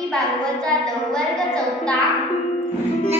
一百个赞的我个走打